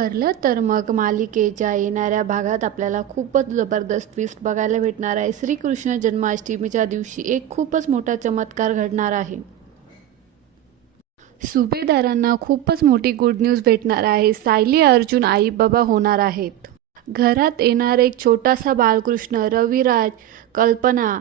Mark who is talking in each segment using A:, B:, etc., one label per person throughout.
A: ठरलं तर मग मालिकेच्या येणाऱ्या भागात आपल्याला खूपच जबरदस्त ट्विस्ट बघायला भेटणार आहे. श्रीकृष्ण जन्माष्टमीच्या दिवशी एक खूपच मोठा चमत्कार घडणार आहे. सुभेदारांना खूपच मोठी गुड न्यूज भेटणार आहे. सायली अर्जुन आई बाबा होणार आहेत. घरात येणार एक छोटासा बालकृष्ण रविराज कल्पना.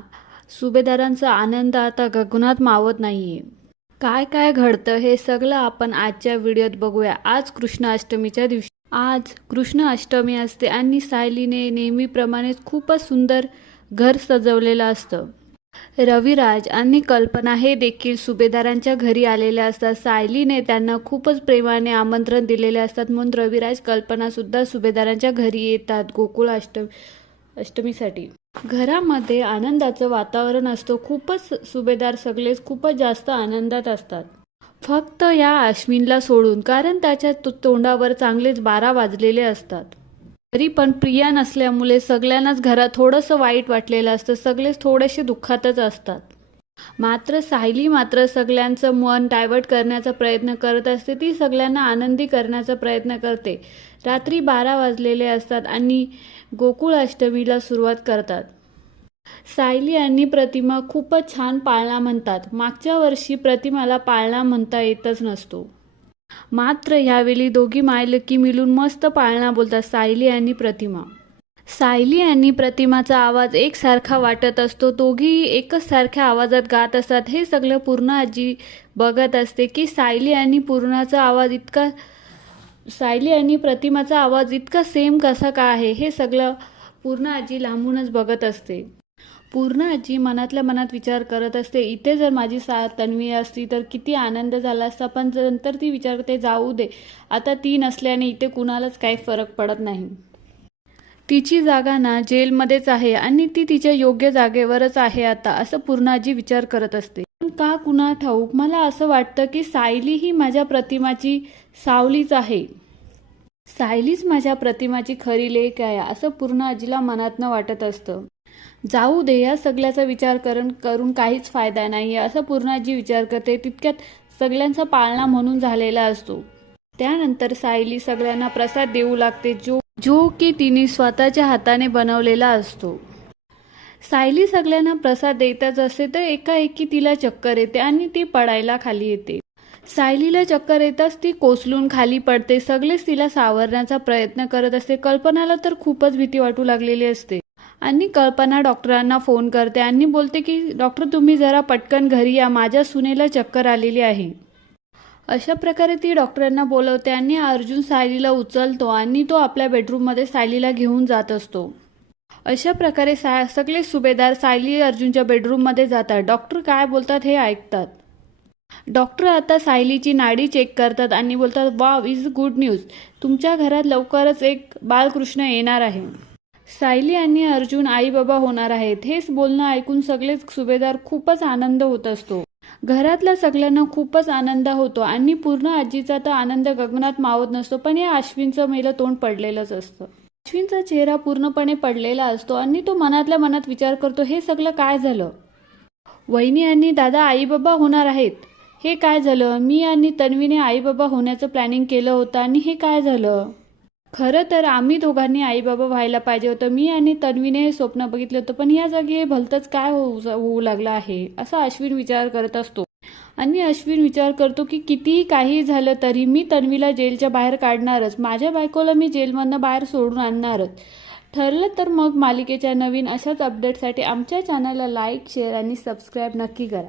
A: सुभेदारांचा आनंद आता गगनात मावत नाहीये. काय काय घडतं हे सगळं आपण आजच्या व्हिडिओत बघूया. आज कृष्णाष्टमीच्या दिवशी. आज कृष्ण अष्टमी असते आणि सायलीने नेहमीप्रमाणेच खूपच सुंदर घर सजवलेलं असतं. रविराज आणि कल्पना हे देखील सुभेदारांच्या घरी आलेले असतात. सायलीने त्यांना खूपच प्रेमाने आमंत्रण दिलेले असतात. म्हणून रविराज कल्पना सुद्धा सुभेदारांच्या घरी येतात गोकुळ अष्टमी अष्टमीसाठी. घरामध्ये आनंदाचं वातावरण असतं. खूपच सुभेदार सगळेच खूपच जास्त आनंदात असतात. फक्त या अश्विनला सोडून कारण त्याच्या तोंडावर चांगलेच बारा वाजलेले असतात. तरी पण प्रिया नसल्यामुळे सगळ्यांनाच घरात थोडंसं वाईट वाटलेलं असतं. सगळेच थोडेसे दुःखातच असतात. मात्र सायली मात्र सगळ्यांचं मन डायव्हर्ट करण्याचा प्रयत्न करत असते. ती सगळ्यांना आनंदी करण्याचा प्रयत्न करते. रात्री बारा वाजलेले असतात आणि गोकुळ अष्टमीला सुरुवात करतात. सायली आणि प्रतिमा खूपच छान पाळणा म्हणतात. मागच्या वर्षी प्रतिमाला पाळणा म्हणता येतच नसतो. मात्र यावेळी दोघी मायलकी मिळून मस्त पाळणा बोलतात सायली आणि प्रतिमा. सायली आणि प्रतिमाचा आवाज एकसारखा वाटत असतो. दोघी एकच सारख्या आवाजात गात असतात. हे सगळं पूर्ण आजी बघत असते की सायली आणि पूर्णाचा आवाज इतका सायली आणि प्रतिमाचा आवाज इतका सेम कसा का आहे हे सगळं पूर्ण आजी लांबूनच बघत असते. पूर्ण आजी मनातल्या मनात विचार करत असते इथे जर माझी सा तन्वी असती तर किती आनंद झाला असता पण नंतर ती विचार करते जाऊ दे आता ती नसल्याने इथे कुणालाच काही फरक पडत नाही. तिची जागा ना जेलमध्येच आहे आणि ती तिच्या योग्य जागेवरच आहे आता असं पूर्णाजी विचार करत असते. पण का कुणा ठाऊक? मला असं वाटतं की सायली ही माझ्या प्रतिमाची सावलीच आहे. सायलीच माझ्या प्रतिमाची खरी लेख आहे असं पूर्ण आजीला मनातनं वाटत असतं. जाऊ दे या सगळ्याचा विचार करून करून काहीच फायदा नाही असं पूर्णाजी विचार करते. तितक्यात सगळ्यांचा पाळणा म्हणून झालेला असतो. त्यानंतर सायली सगळ्यांना प्रसाद देऊ लागते जो जो की तिने स्वतःच्या हाताने बनवलेला असतो. सायली सगळ्यांना प्रसाद देतच असते तर एकाएकी तिला चक्कर येते आणि ती पडायला खाली येते. सायलीला चक्कर येताच ती कोसलून खाली पडते सगळेच तिला सावरण्याचा प्रयत्न करत असते. कल्पनाला तर खूपच भीती वाटू लागलेली असते. आणि कल्पना डॉक्टरांना फोन करते आणि बोलते की डॉक्टर तुम्ही जरा पटकन घरी या माझ्या सुनेला चक्कर आलेली आहे. अशा प्रकारे ती डॉक्टरांना बोलवते आणि अर्जुन सायलीला उचलतो आणि तो आपल्या बेडरूममध्ये सायलीला घेऊन जात असतो. अशा प्रकारे सा सगळे सुभेदार सायली अर्जुनच्या बेडरूममध्ये जातात. डॉक्टर काय बोलतात हे ऐकतात. डॉक्टर आता सायलीची नाडी चेक करतात आणि बोलतात वाव इज गुड न्यूज. तुमच्या घरात लवकरच एक बालकृष्ण येणार आहे. सायली आणि अर्जुन आई बाबा होणार आहेत. हेच बोलणं ऐकून सगळेच सुभेदार खूपच आनंद होत असतो. घरातल्या सगळ्यांना खूपच आनंद होतो. आणि पूर्ण आजीचा तर आनंद गगनात मावत नसतो पण या अश्विनचं मेलं तोंड पडलेलंच असतं. अश्विनचा चेहरा पूर्णपणे पडलेला असतो आणि तो मनातल्या मनात विचार करतो हे सगळं काय झालं? वहिनी आणि दादा आई बाबा होणार आहेत. हे काय झालं? मी आणि तन्वीने आई बाबा होण्याचं प्लॅनिंग केलं होतं आणि हे काय झालं? खरं तर आम्ही दोघांनी आई बाबा व्हायला पाहिजे होतं. मी आणि तन्वीने हे स्वप्न बघितलं होतं पण या जागी भलतंच काय होऊ होऊ लागलं आहे असा अश्विन विचार करत असतो. आणि अश्विन विचार करतो की कितीही काही झालं तरी मी तन्वीला जेलच्या बाहेर काढणारच. माझ्या बायकोला मी जेलमधनं बाहेर सोडून आणणारच. ठरलं तर मग मालिकेच्या नवीन अशाच अपडेटसाठी आमच्या चॅनलला लाईक शेअर आणि सबस्क्राईब नक्की करा.